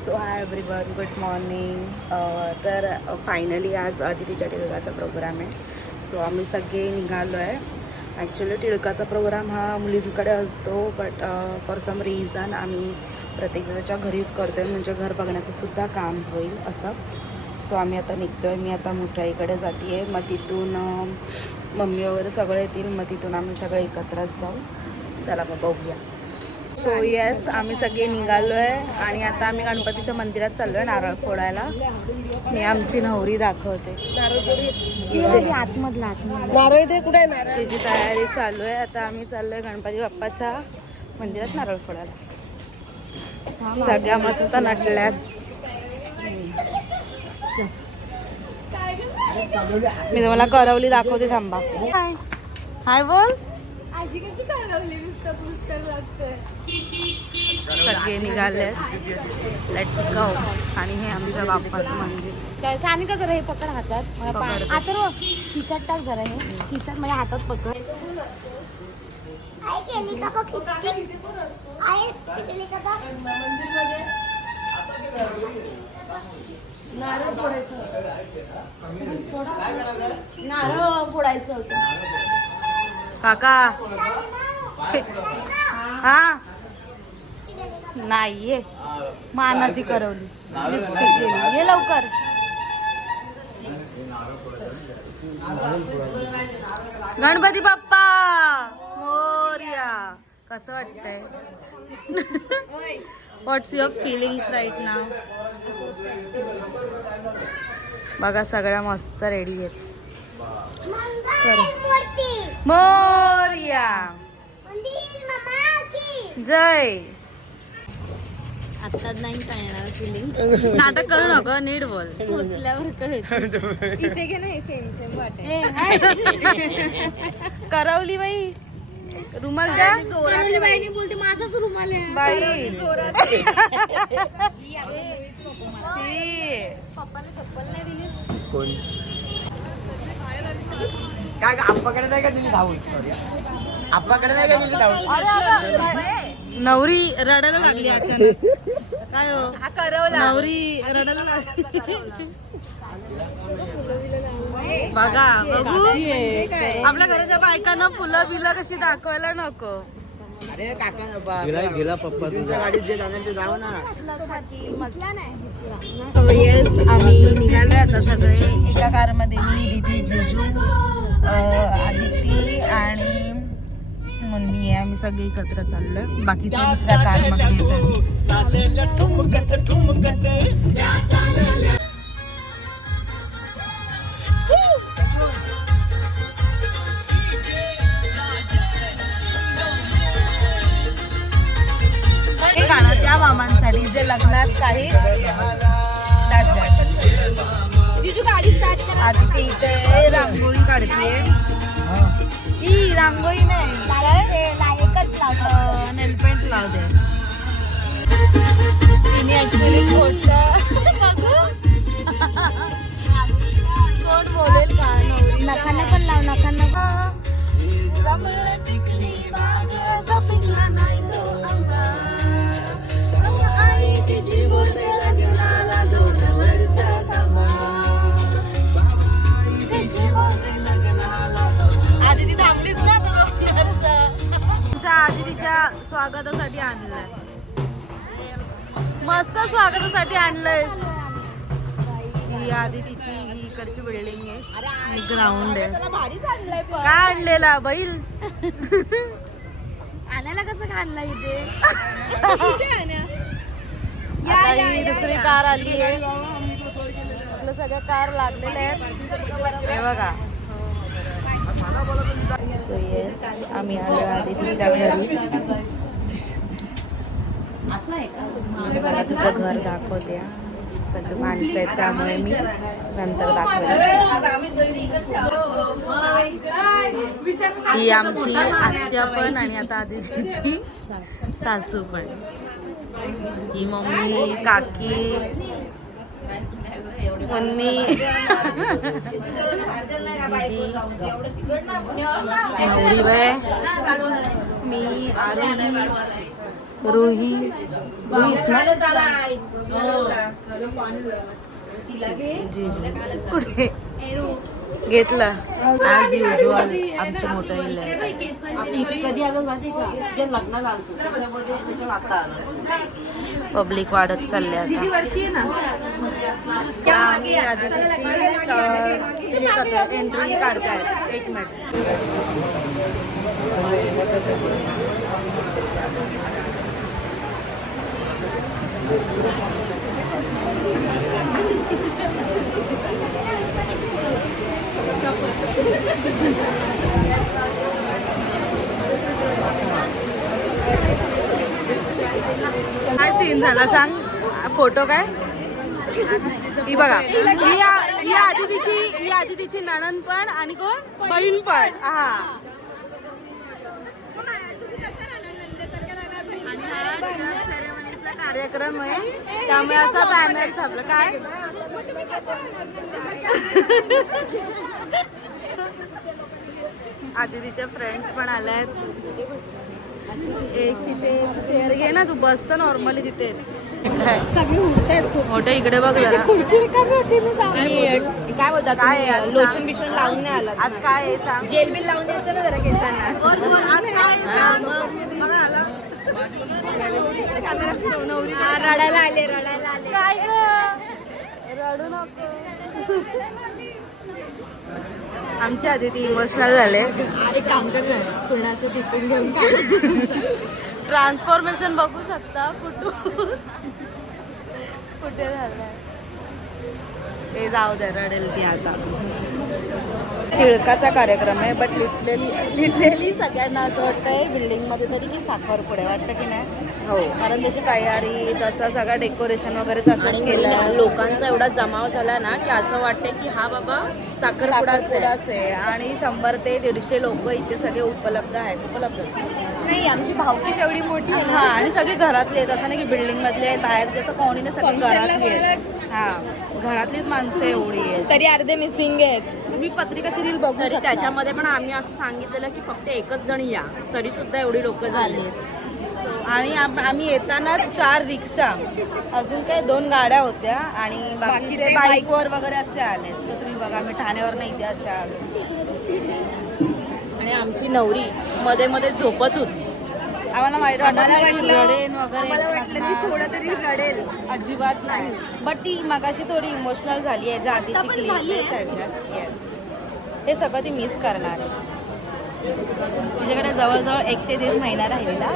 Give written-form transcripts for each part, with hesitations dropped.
So hi everyone, good morning. तर finally आज दिदीच्या टिळकाचा प्रोग्राम आहे. सो आम्ही सगळे निघालो आहे. ॲक्च्युली टिळकाचा प्रोग्राम हा मुलींकडे असतो, बट फॉर सम रिझन आम्ही प्रत्येकाच्या घरीच करतो आहे, म्हणजे घर बघण्याचं सुद्धा काम होईल असं. सो आम्ही आता निघतो आहे. मी आता मोठ्याईकडे जाते आहे. मग तिथून मम्मी वगैरे सगळे येतील. मग तिथून आम्ही सगळे एकत्रच जाऊ. चला मग बघूया. सो येस, आम्ही सगळे निघालो आहे आणि आता आम्ही गणपतीच्या मंदिरात चाललो आहे नारळ फोडायला. मी आमची नवरी दाखवते. आतमधला नारळ ते कुठे आहे? त्याची तयारी चालू आहे. आता आम्ही चाललो आहे गणपती बाप्पाच्या मंदिरात नारळ फोडायला. सगळ्या मस्त नटल्यात. मी तुम्हाला करवली दाखवते, थांबा. हाय हाय बोल. सगळे निघाले, लेट्स गो. आणि हे आमच्या बाप्पाचं मंदिर. आणि का जरा हे पकड हातात. आता खिशात टाक जरा. हे खिशात माझ्या हातात पकड. नारळ फोडायचं होतं काका. हा नाहीये, मानाची करवली. लिपस्टिक गेली. ये लवकर. गणपती बाप्पा मोरया. कसं वाटतंय? व्हॉट्स युअर फिलिंग्स राईट नाव? बघा सगळ्या मस्त रेडी आहेत. मोरया जय. आता नाही कळणार फिलिंग. नाटक करू नको, नीट बोल. पोचल्यावर कळेल. इथे घे ना, सेम सेम वाटेल. करवली बाई, रुमाल द्या. बाईने बोलते माझाच रुमाल आहे बाई. पप्पाने चप्पल नाही दिलीस. काय आप्पाकडे नाही का दिली धावून? आप्पाकडे नाही का दिली धावून? नवरी रडायला लागली अचानक. काय हो, नवरी रडायला लागली. बघा बघू, आपल्या घराच्या बायकांना फुलं बिलं कशी दाखवायला नको. अरे काका गेला पप्पा तुझ्या गाडीत जे जाणार ते जाऊ ना. येस, आम्ही निघालोय आता सगळे एका कारमध्ये. मी, दीदी, जिजू, आदिती आणि मम्मी आहे. आम्ही सगळे एकत्र चाललोय. बाकीचे दुसऱ्या कारमध्ये हे गाणं त्या मामांसाठी जे लग्नात काही गाडी स्टार्ट कर. आदिती इथे रांगोळी काढते. ही रांगोळी नाही, नेलपेंट लावते. तिने ऍक्च्युली कोण बोलेल का? नखांना पण लाव. नखांना आदिती थांबलीच ना. तुमच्या आदितीच्या स्वागतासाठी आणलंय. मस्त स्वागतासाठी आणलंय. ही आदितीची ही इकडची बिल्डिंग आहे, ग्राउंड आहे. काय आणलेला बैल? आणायला कसं आणला इथे? आता ही दुसरी कार आली आहे. आपल्या सगळ्या कार लागलेल्या आहेत, हे बघा. सो येस, आम्ही आलो आदितीच्या घरी. मला तुझं घर दाखवते. सगळे माणसं आहेत त्यामुळे मी नंतर दाखवते. ही आमची आत्या पण आणि आता आदितीची सासू पण. ही मम्मी, काकी, मुन्नी, नवरी बाय, मी, आरोही, रुहीस ना जीजू कुठे घेतलं आज युजल आमचं मोठं कधी आलं माहिती का जे लग्न झालं त्याच्यामध्ये त्याच्या आता आलं पब्लिक वाढत चालले आता एंट्री काढतायत 1 मिनिट काय सीन झाला सांग फोटो काय ही बघा ही आधी तिची नणंद पण आणि कोण बहीण पण हा सेरेमनीचा कार्यक्रम आहे त्यामुळे असा बॅनर छापलं काय आधी तिच्या फ्रेंड्स पण आल्यात एक तिथे चेअर घे ना तू बसत नॉर्मली तिथे सगळे उडतायत खूप मोठे इकडे बघ जरा खुर्ची रिकामी होती मी काय बोलतात काय आहे आज लोशन बिशन लावून नाही आला आज काय आहे सांग जेल बिल लावून द्यायचं ना जरा केसांना बोल बोल आज काय आहे सांग बघा आलं रडायला आले काय ग रडू नको आमची आदिती इमोशनल झाले एक काम कर ना कोणाचं तिथून घेऊन ट्रान्सफॉर्मेशन बघू शकता कुठे झालंय ते जाऊ दे रडेल ती आता टिळकाचा कार्यक्रम आहे बट लिटरली सगळ्यांना असं वाटतंय बिल्डिंगमध्ये तरी की साखरपुडा वाटतं की नाही हो कारण त्याची तयारी तसं सगळं डेकोरेशन वगैरे तसंच केलं लोकांचा एवढा जमाव झाला ना की असं वाटतंय की हा बाबा साखरपुडाच आहे आणि 100 ते 150 लोक इथे सगळे उपलब्ध नाही आमची भावकीच एवढी मोठी आहे हा आणि सगळे घरातले आहेत असं नाही की बिल्डिंग मधले आहेत बाहेर जसं कोणी नाही सगळे घरातली आहेत हा घरातलीच माणसं एवढी आहेत तरी अर्धे मिसिंग आहेत तुम्ही पत्रिकाची रील बघू तरी शकता त्याच्यामध्ये पण आम्ही असं सांगितलेलं की फक्त एकच जण या तरी सुद्धा एवढी लोक झाली आणि आम्ही येताना 4 रिक्षा अजून काही 2 गाड्या होत्या आणि बाकीचे बाईकवर वगैरे असे आले सो तुम्ही बघा आम्ही ठाण्यावर नाही इथे अशा आलो आणि आमची नवरी मध्ये मध्ये झोपत होती आम्हाला माहिती वाटलं रडेन थोडं तरी रडेल अजिबात नाही बट ती मगाशी थोडी इमोशनल झाली आहे ज्या आधीची क्लिप आहे त्याच्यात येस हे सगळं ती मिस करणार आहे तुझ्याकडे जवळजवळ 1 ते 1.5 महिना राहिलेला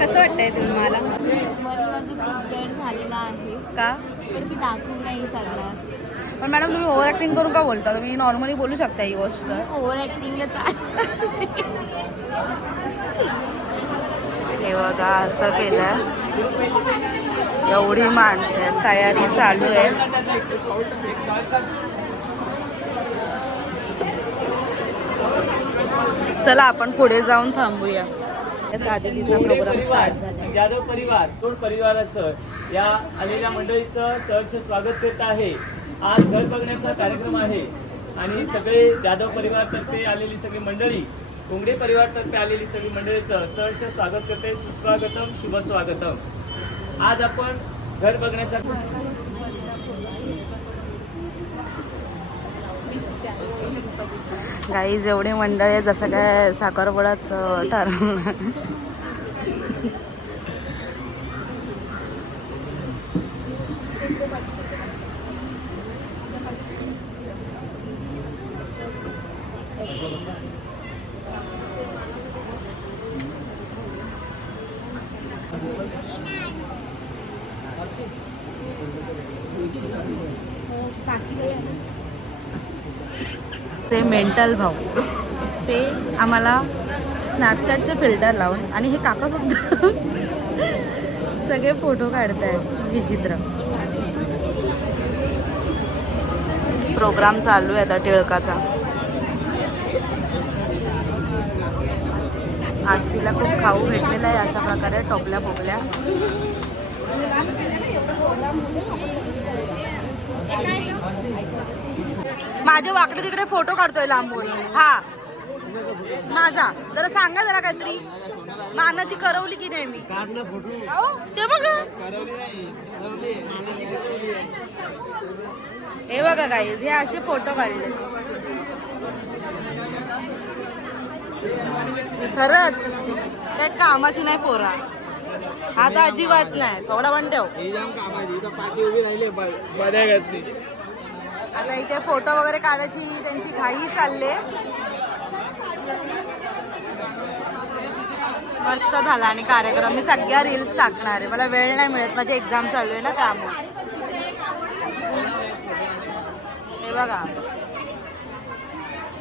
कसं वाटतंय तुम्हाला मन माझं खूप जड झालेलं आहे का पण मी दाखवू नाही शकणार पण मॅडम तुम्ही ओव्हर ॲक्टिंग करून का बोलता तुम्ही नॉर्मली बोलू शकता ही गोष्ट ओव्हर ॲक्टिंगलाच हे बघा असं केलं एवढी माणसं आहेत तयारी चालू आहे चला आपण पुढे जाऊन थांबूया साधीचा प्रोग्राम स्टार्ट झाला जाधव परिवार तोड परिवाराचं या आलेल्या मंडळीचं सहर्ष स्वागत करत आहे आज घर बघण्याचा कार्यक्रम आहे आणि सगळे जाधव परिवारतर्फे आलेली सगळी मंडळी कोंगडे परिवारतर्फे आलेली सगळी मंडळीचं सहर्ष स्वागत करते सुस्वागतम शुभ स्वागतम आज आपण घर बघण्याचा गाईज एवढे मंडळ आहे जसं काय साखरपुडाच ठरवणार ते मेंटल भाऊ ते आम्हाला स्नॅपचॅटचे फिल्टर लावून आणि हे काका सुद्धा सगळे फोटो काढतायत विचित्र प्रोग्राम चालू आहे आता टिळकाचा आज तिला खूप खाऊ भेटलेला आहे अशा प्रकारे टोपल्या पोपल्या माझे वाकडे तिकडे फोटो काढतोय लांबून हा माझा जरा सांगा जरा काहीतरी मानाची करवली की नाही मी अहो, ते बघा हे बघा गाईज, हे असे फोटो काढले खरंच काय कामाची नाही पोरा. आता अजिबात नाही, थोडा पण ठेव. आता इथे फोटो वगैरे काढायची त्यांची घाई चालले. मस्त झाला आणि कार्यक्रम मी सगळ्या रील्स टाकणार आहे. मला वेळ नाही मिळत, माझी एक्झाम चालू आहे ना काम. हे बघा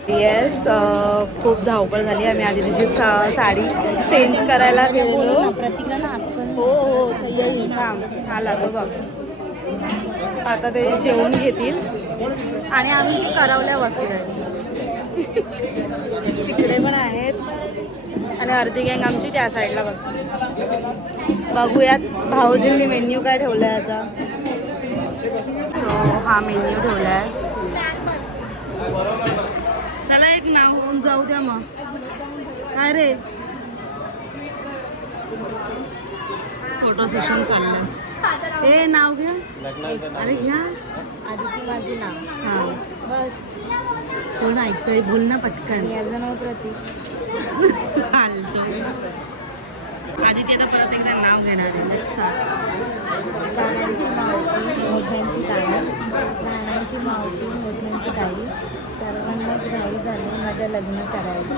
येस, खूप धावपळ झाली. आम्ही आधी तिची साडी चेंज करायला गेलो. हो हो येईल थांब, हा लागो बघ. आता ते जेवून घेतील आणि आम्ही ते करवल्या बसलोय. तिकडे पण आहेत आणि अर्धी गँग आमची त्या साईडला बसली. बघूयात भाऊजींनी मेन्यू काय ठेवलाय आता. सो हा मेन्यू ठेवलाय. चला एक नाव होऊन जाऊ द्या मग. काय रे फोटो सेशन चाललंय. हे नाव घ्या. अरे घ्या. आदिती माझे नाव. हा बस. कोण ऐकतोय बोल ना पटकन. याचं नाव प्रतीक. आदिती आता परत एकदा नाव घेणार आहे. Let's start. लहानांची मावशी मोठ्यांची ताई, लहानांची मावशी मोठ्यांची ताई, सर्वांनाच घाई झाली माझ्या लग्न सरायची.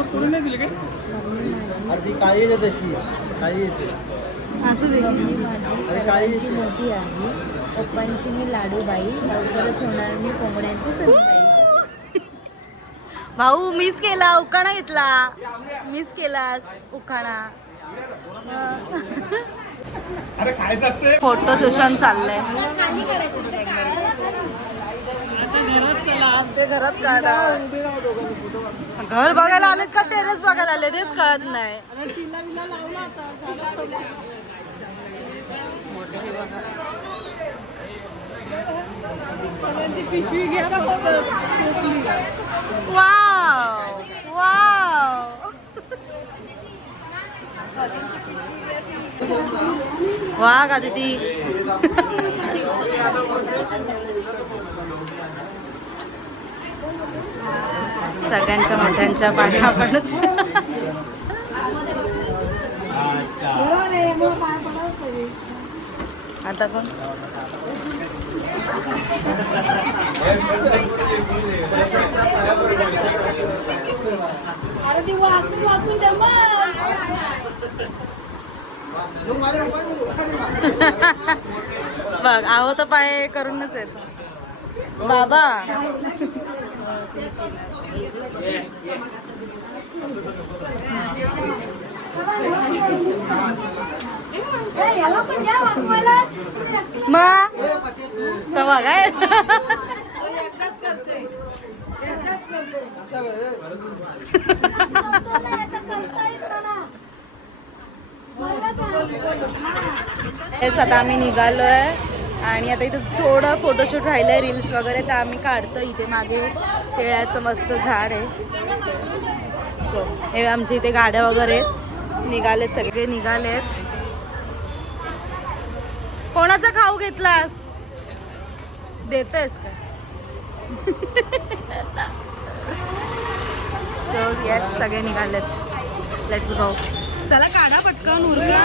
मम्मी माझी सर्वांची मोठी आहे. पप्पांची मी लाडूबाई, लवकरच होणार मी कोंबड्यांची सुनबाई. भाऊ मिस केला, उखाणा घेतला. मिस केलास उखाणा. फोटो सेशन चाललंय. ते घरात काढा. घर बघायला आलेत का टेरेस बघायला आले तेच कळत नाही. Wow wow. वा का दीदी. सगळ्यांच्या मोठ्यांच्या पाठ्या पडत. आता कोण अरे ती वाकून वाकून दे बघ. आहो तर पाय करूनच येत बाबा. मग तेव्हा काय आता आम्ही निघालोय आणि आता इथं थोडं फोटोशूट राहिलंय, रील्स वगैरे तर आम्ही काढतो. इथे मागे केळ्याचं मस्त झाड आहे. सो हे आमच्या इथे गाड्या वगैरे निघालेत, सगळे निघालेत. कोणाचा खाऊ घेतलास? देतोयस का? सो येस सगळे निघालेत. Let's go. चला काढा पटकन उरका.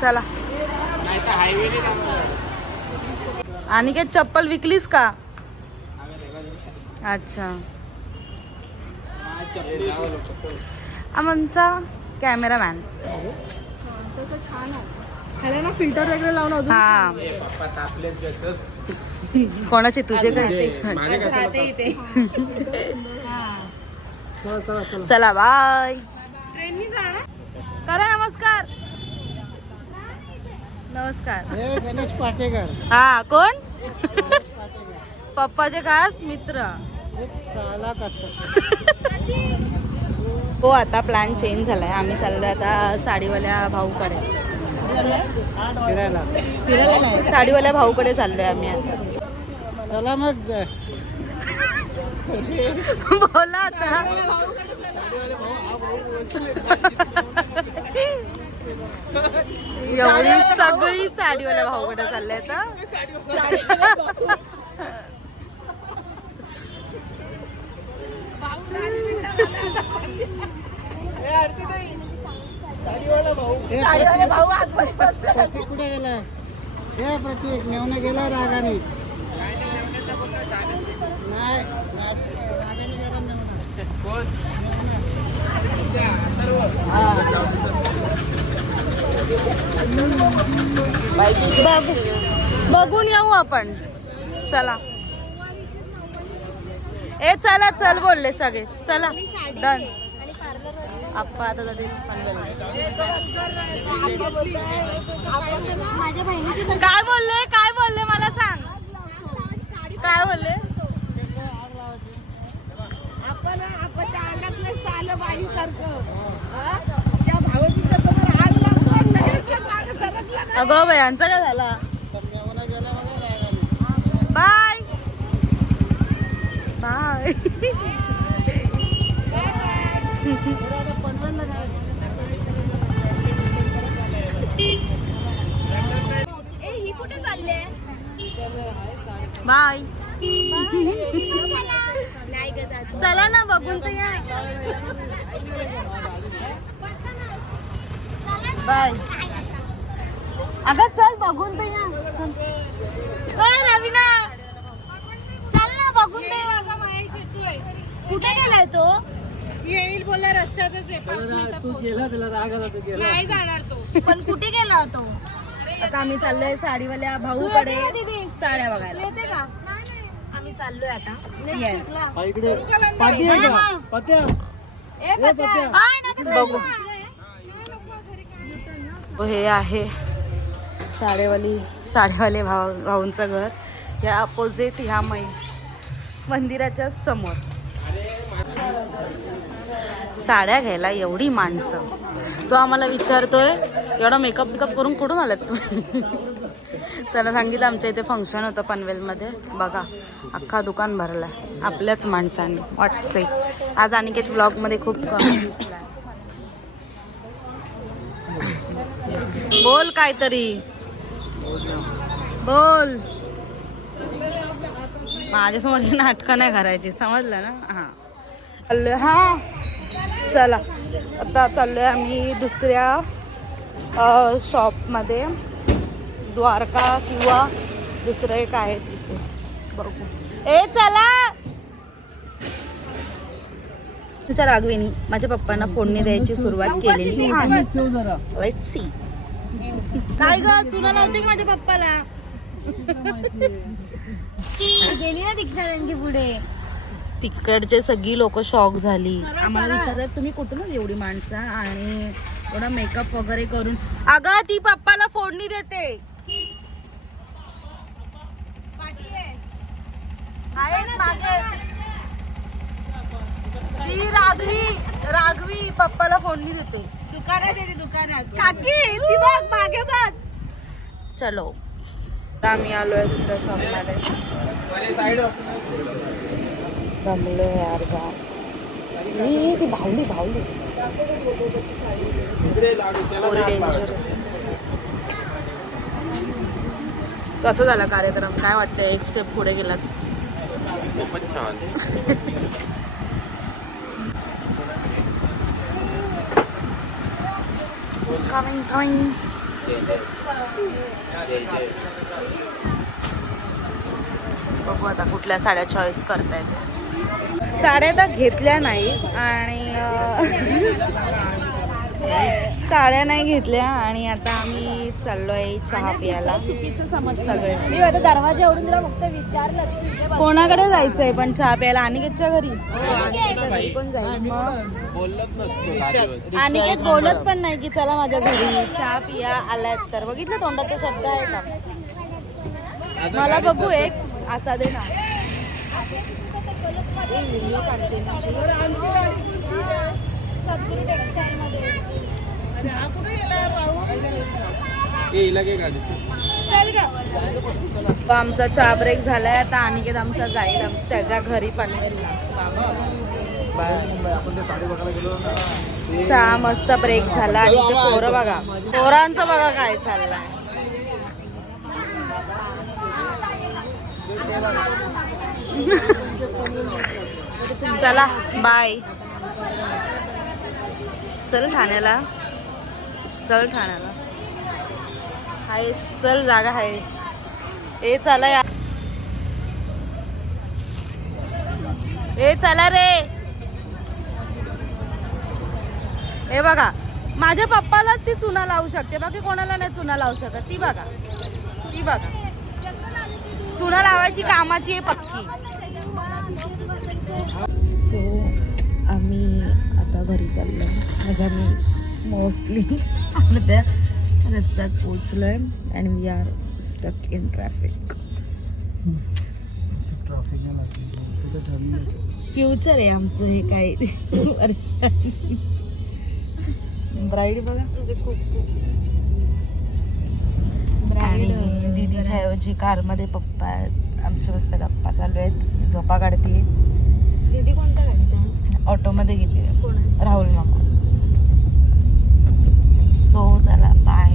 चला. आणि काय चप्पल विकलीस का? अच्छा. आमचा कॅमेरामॅन ना फिल्टर वगैरे लावून. हा कोणाचे तुझे काय? चला बाय. करा नमस्कार. नमस्कार. गणेश पाटेकर. हा कोण? पप्पाचे खास मित्र. हो आता प्लॅन चेंज झालाय. आम्ही चाललोय आता साडीवाल्या भाऊकडे फिरायला नाही, साडीवाल्या भाऊकडे चाललोय आम्ही आता. चला मग बोला आता. एवढी सगळी साडीवाल्या भाऊकडे चालले आता. प्रतीक कुठे गेला? हे प्रतीक मेवना गेला रागाने. नाही रागाने गेला बघून येऊ आपण. चला ए चला चल बोलले सगळे. चला डन. आप्पा आता जातील काय बोलले मला सांग. काय बोलले? अगं यांचा काय झाला? मेवना गेला बघा रागाने. Bye bye. पनवेलला काय? ही कुठे चालले? बाय. नाही ग जात. चला ना बघून तर या. बाय. अगं चल बघून तर या. रवीना चल ना बघून दे. कुठे गेलाय तो? येईल बोला रस्त्यातच आहे 5 मिनिटात तू गेला त्याला राग आला तू गेला. नाही जाणार तो. पण कुठे गेला तो? आता आम्ही चाललोय साडीवाल्या भाऊकडे साड्या बघायला. येते का? आम्ही चाललोय आता. येस इकडे पाठी आहे का? पत्या बघू. हे आहे साडेवाले भाऊंचं घर. या अपोजिट ह्या मंदिराच्या समोर. साड्या घ्यायला एवढी माणसं. तो आम्हाला विचारतोय एवढा मेकअप करून कुठून आलात तुम्ही? त्याला सांगितलं आमच्या इथे फंक्शन होतं पनवेलमध्ये. बघा अख्खा दुकान भरलाय आपल्याच माणसांनी. व्हॉट्सअप आज अनिकेत ब्लॉगमध्ये खूप कमी दिसला. बोल काहीतरी बोल. माझ्यासमोर ही नाटकं नाही करायची समजलं ना. हां चाललोय. हां चला आता चाललोय आम्ही दुसऱ्या शॉपमध्ये. द्वारका किंवा दुसरं एक आहे तिथे बघू. ए चला. तुमच्या राघवेनी माझ्या पप्पांना फोडणी द्यायची सुरुवात केलेली आहे. Let's see. काय ग चुना लावते की माझ्या पप्पाला? गेली ना दीक्षा त्यांची पुढे. तिकडचे सगळी लोक शॉक झाली. आम्हाला विचारतात तुम्ही कुठून एवढी माणसं आणि एवढा मेकअप वगैरे करून. अगं ती पप्पाला फोडणी देते. आहेत मागे ती राघवी पप्पाला फोडणी देते. दुकानात येते दुकानात. काकी ती बघ मागे बघ. चलो आता आम्ही आलोय दुसऱ्या शॉपमध्ये. जमलो यार का ती भावली डेंजर. कसं झाला कार्यक्रम? काय वाटतंय? एक स्टेप पुढे गेलात. खूपच छान. कमिंग. बघू आता कुठल्या साड्या चॉईस करतायत. साड्या तर घेतल्या नाही आणि साड्या नाही घेतल्या आणि आता आम्ही चाललोय चहा प्यायला सगळे. मी आता दरवाजा उघडून तुला फक्त विचारलं कोणाकडे जायचंय पण चहा प्यायला? अनिकेतच्या घरी. पण जाईल. अनिकेत बोलत पण नाही की चला माझ्या घरी चहा पिया आलात तर. बघितलं तोंडात ते शब्द आहे का? मला बघू एक असा दे ना. व्हिडिओ काढते ना. आमचा चहा ब्रेक झालाय आता. अनिकेत आमचा जाईल त्याच्या घरी पनवेलला. चहा मस्त ब्रेक झाला आणि ते पोरं बघा, पोरांचं बघा काय चाललंय. चला बाय. चल ठाण्याला, चल ठाण्याला. हाय चल, जागा आहे. ए चला या, ए चला रे. हे बघा माझ्या पप्पालाच ती चुना लावू शकते, बाकी कोणाला नाही चुना लावू शकत. ती बघा, ती बघा, चुना लावायची कामाची आहे पक्की. सो आम्ही आता घरी चाललो. म्हणजे आम्ही मोस्टली अर्ध्या रस्त्यात पोचलोय and we are stuck in traffic. Future आहे आमचं हे काय. ब्राईड बघा आणि दीदीच्या ऐवजी कारमध्ये पप्पा आहेत. आमच्या मस्त गप्पा चालू आहेत, झोपा काढते. दीदी कोणत्या गाडीत? ऑटोमध्ये गेली कोण? राहुल मामा. सो चला बाय.